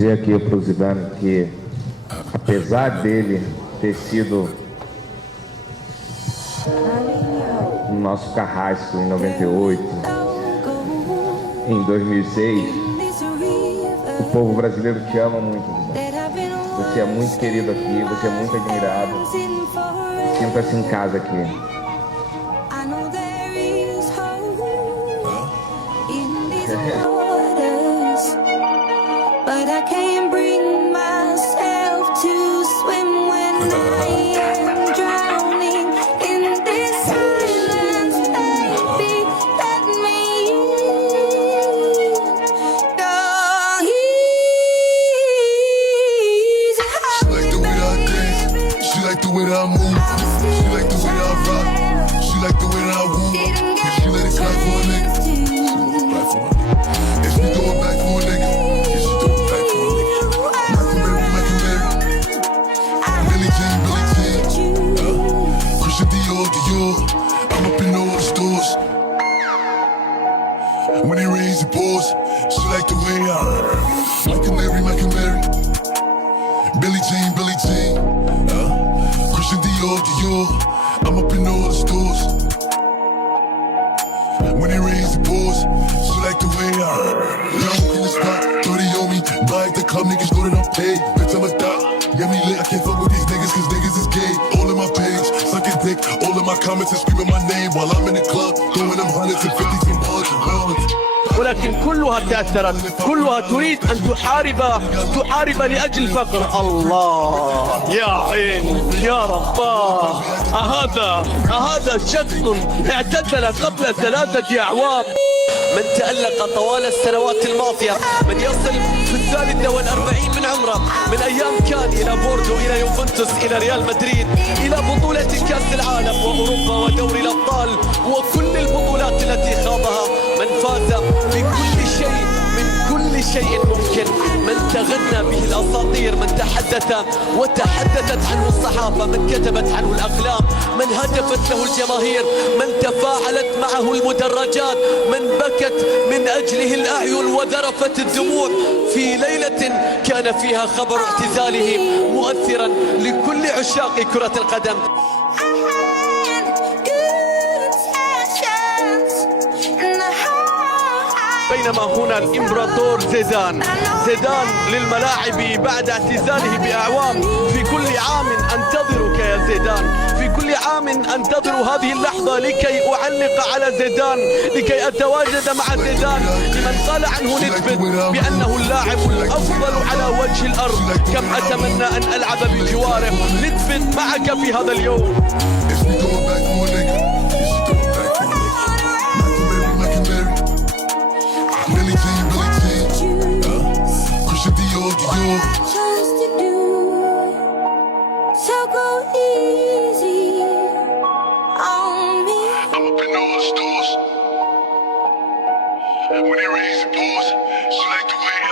Dizer aqui para o Zidane que, apesar dele ter sido o nosso carrasco em 98, em 2006, o povo brasileiro te ama muito, Zidane. Você é muito querido aqui, você é muito admirado. Sinta-se em casa aqui. But I can't bring myself to swim when I am drowning in this silence, baby. Let me go easy. She like the way I dance, she like the way that I move, she like the way that I rock, she like the way that I woo. If she let it clap for a nigga, she let it clap for a nigga. If she throw it back for a nigga, if she throw it back for a nigga. Michael Berry, Billie Jean, Christian Dior, I'm up in all the stores. When it rains, it pours. She like the way I Michael Berry, Billie Jean, Christian Dior, I'm up in all the stores. When it rains, it pours. She like the way I Young in the spot, 30 on me. Buy at the club, niggas know that I'm paid. Bitch, I'm a thot. Yeah, me lit, I can't fuck with these niggas, cause niggas is gay. All in my page, sucking dick. All in my comments and screaming my name while I'm in the club. Throwing them hundreds and fifties and bugs and bugs. ولكن كلها تأثرت، كلها تريد أن تحارب لأجل فقر. الله يا عين يا رباه، أهذا شخص اعتزل قبل 3 أعوام. من تألق طوال السنوات الماضية، من يصل في 43 من عمره، من أيام كان إلى بوردو، إلى يوفنتوس، إلى ريال مدريد، إلى بطولة كأس العالم وأوروبا ودوري الأبطال وكل البطولات التي خاضها. من فاز بكل شيء، من كل شيء ممكن، من تغنى به الأساطير، من وتحدثت عنه الصحافة، من كتبت عنه الأقلام، من هتفت له الجماهير، من تفاعلت معه المدرجات، من بكت من أجله الأعين وذرفت الدموع في ليلة كان فيها خبر اعتزاله مؤثرا لكل عشاق كرة القدم. بينما هنا الإمبراطور زيدان للملاعب بعد اعتزاله بأعوام. في كل عام أنتظرك يا زيدان، في كل عام أنتظر هذه اللحظة لكي أعلق على زيدان، لكي أتواجد مع زيدان، لمن قال عنه نثبت بأنه اللاعب الأفضل على وجه الأرض. كم أتمنى أن ألعب بجواره. نثبت معك في هذا اليوم. I chose to do, so go easy on me. I'm up in all the stores. When it rains, it pours. She like the way I